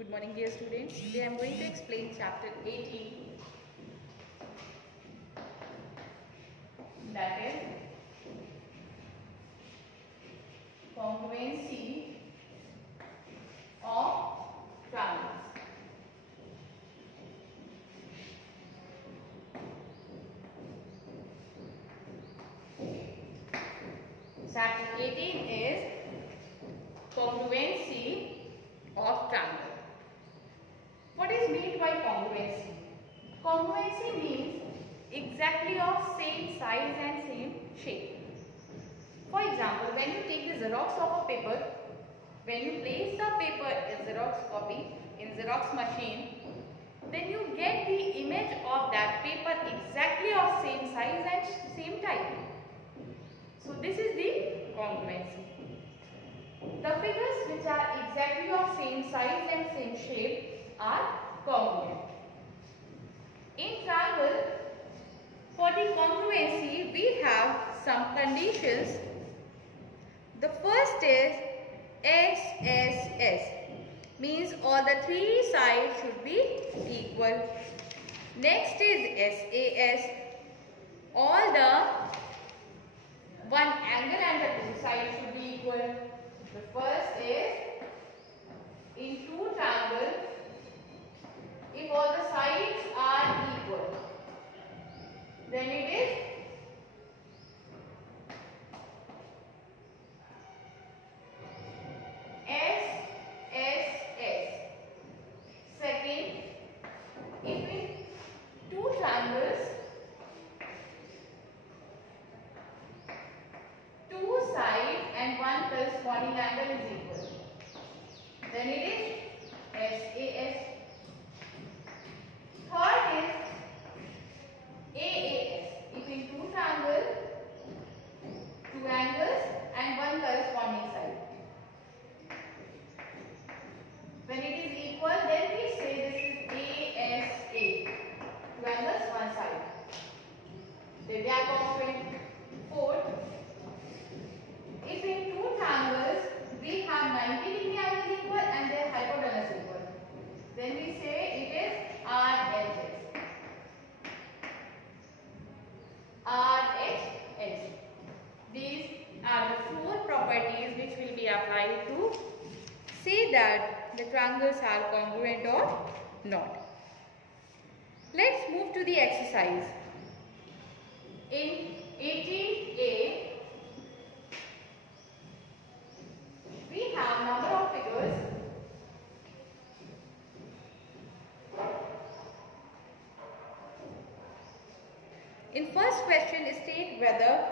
Good morning, dear students. Today I am going to explain chapter 18, that is congruency of triangles. Chapter 18 is congruency of triangle. What is meant by congruency? Congruency means exactly of same size and same shape. For example, when you take the Xerox of a paper, when you place the paper in Xerox copy in Xerox machine, then you get the image of that paper exactly of same size and same type. So this is the congruency. The figures which are exactly of same size and same shape are congruent. In triangle, for the congruency, we have some conditions. The first is SSS, means all the three sides should be equal. Next is SAS, all the one angle and the two sides should be equal. The first is in two triangles, if all the sides are equal, then it is SSS. Second, if in two triangles, two sides and one corresponding angle is equal, then it is SAS. Third is AAS. If in two triangles, two angles and one corresponding side, when it is equal, then we say this is ASA. Two angles, one side. They are congruent. Fourth, if in two triangles we have 90 degree angle equal and their hypotenuse equal, then we say it is RHS. RHS. These are the four properties which will be applied to say that the triangles are congruent or not. Let's move to the exercise. In 18A, we have number of figures. In first question, state whether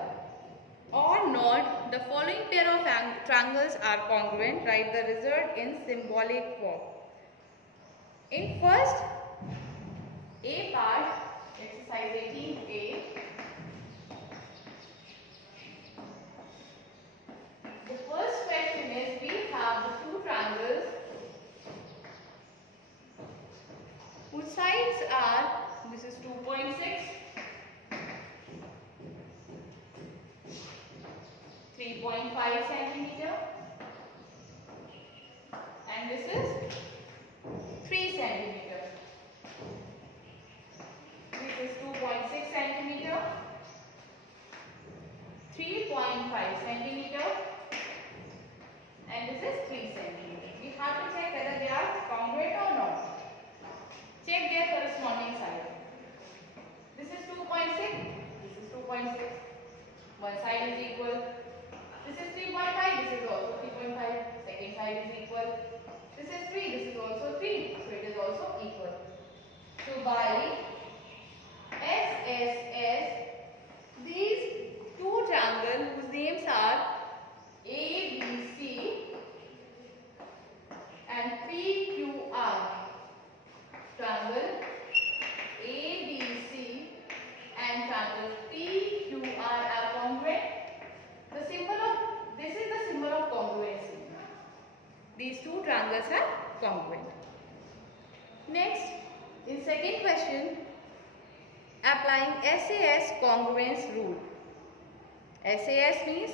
or not the following pair of triangles are congruent. Write the result in symbolic form. In first A part, exercise 18A, the first question is we have the two triangles whose sides are, this is 2.6, 3.5 centimeter, and this is 3 centimeter. This is 2.6 centimeter, 3.5 centimeter, and this is 3 centimeter. We have to check whether they are congruent or not. Check their corresponding side. This is 2.6, this is 2.6. One side is equal. This is 3.5, this is also 3.5. Second side is equal. This is 3, this is also 3. So it is also equal. So by SSS, these two triangles whose names are ABC and PQR, triangle ABC and triangle PQR are congruent. The symbol of, this is the symbol of congruency. These two triangles are congruent. Next, in second question, applying SAS congruence rule. SAS means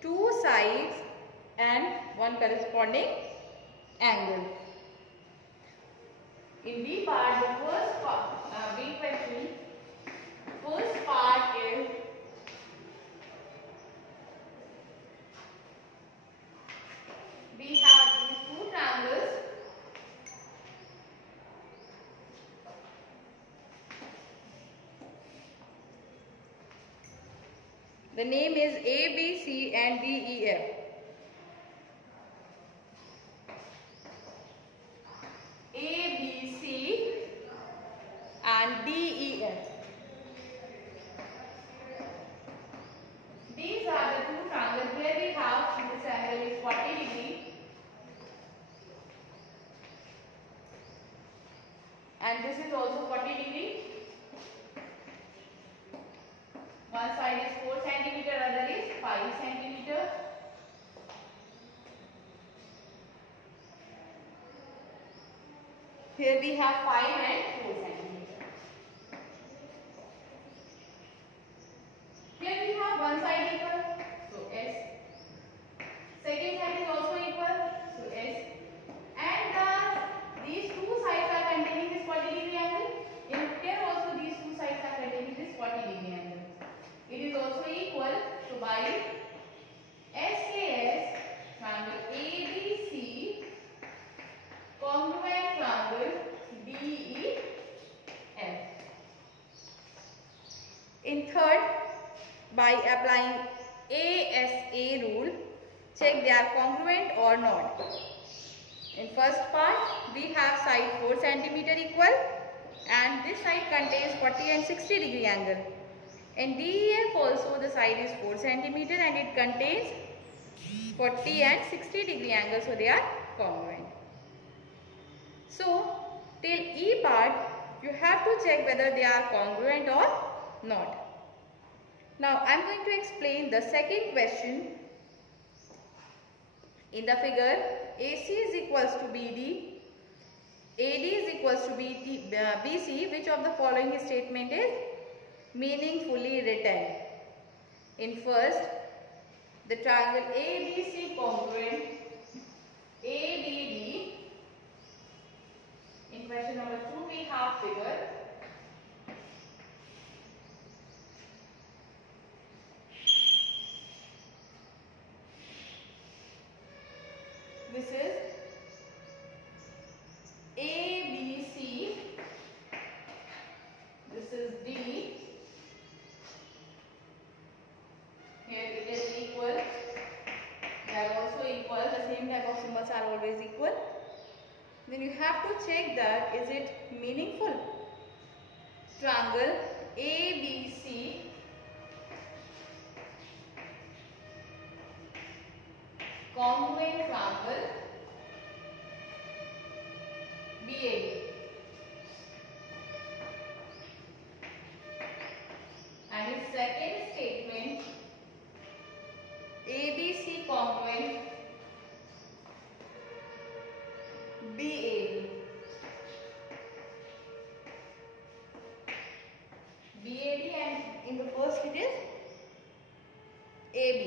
two sides and one corresponding angle. In B part, the first part, B question, first part is we have these two triangles. The name is A, B, C and D, E, F. A, B, C and D, E, F. These are the two triangles. Here we have this angle is 40 degree and this is also 40 degree. One side is 4 centimeter, other is 5 centimeter. Here we have 5 and 4 centimeter. Here we have one side equal, so S. Second side is also equal, so S. And these two sides are containing this 40 degree angle. In here also these two sides are containing this 40 degree angle. It is also equal, so by SKS, triangle ABC, congruent triangle DEF. In third, by applying ASA rule, check they are congruent or not. In first part, we have side 4 centimeter equal and this side contains 40 and 60 degree angle. In DEF also the side is 4 centimeter and it contains 40 and 60 degree angle, so they are congruent. So till E part you have to check whether they are congruent or not. Now I am going to explain the second question. In the figure, AC is equals to BD, AD is equals to BC. Which of the following statement is meaningfully written? In first, the triangle ABC congruent ABD. In question number 2 we have figure. This is ABC. This is D. Here it is equal. They are also equal. The same type of symbols are always equal. Then you have to check that is it meaningful. Triangle ABC congruent triangle BAD. And his second statement, ABC congruent BAD. BAD and in the first it is AB.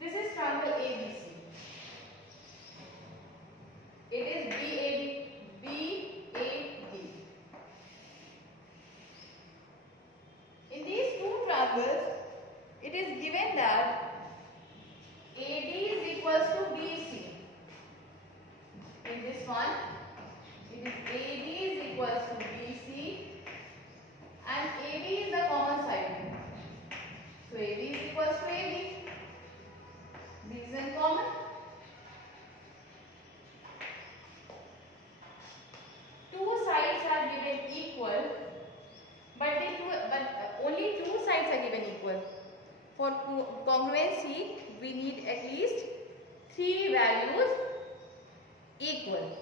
This is triangle ABC. It is BAD. In these two triangles, it is given that AD is equals to BC. In this one, it is AD is equals to BC and AB is the common side. So AB is equals to AB. This is in common. Two sides are given equal, but only two sides are given equal. For congruency, we need at least 3 values equal.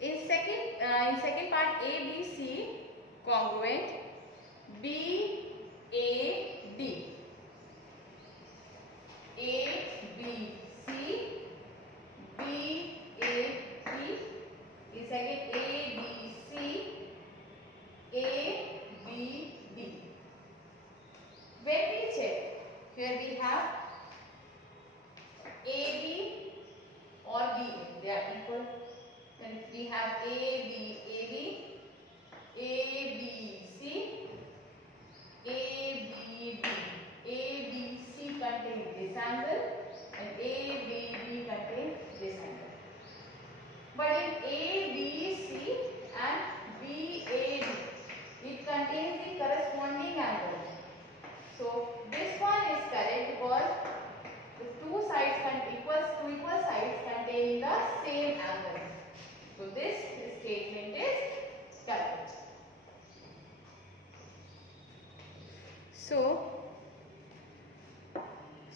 In second part, ABC congruent BAD. ABC BAD is again ABC ABD. When we check, here we have AB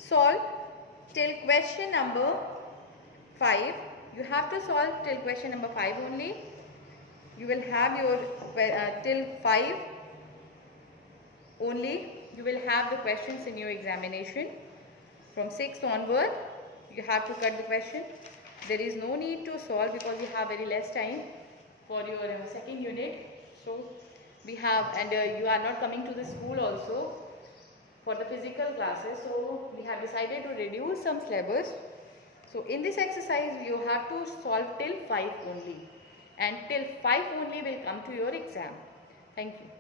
solve till question number 5. You have to solve till question number 5 only. You will have your till 5 only. You will have the questions in your examination. From 6th onward, you have to cut the question. There is no need to solve because you have very less time for your second unit. So we have, and you are not coming to the school also for the physical classes. So we have decided to reduce some syllabus. So in this exercise, you have to solve till 5 only. And till 5 only will come to your exam. Thank you.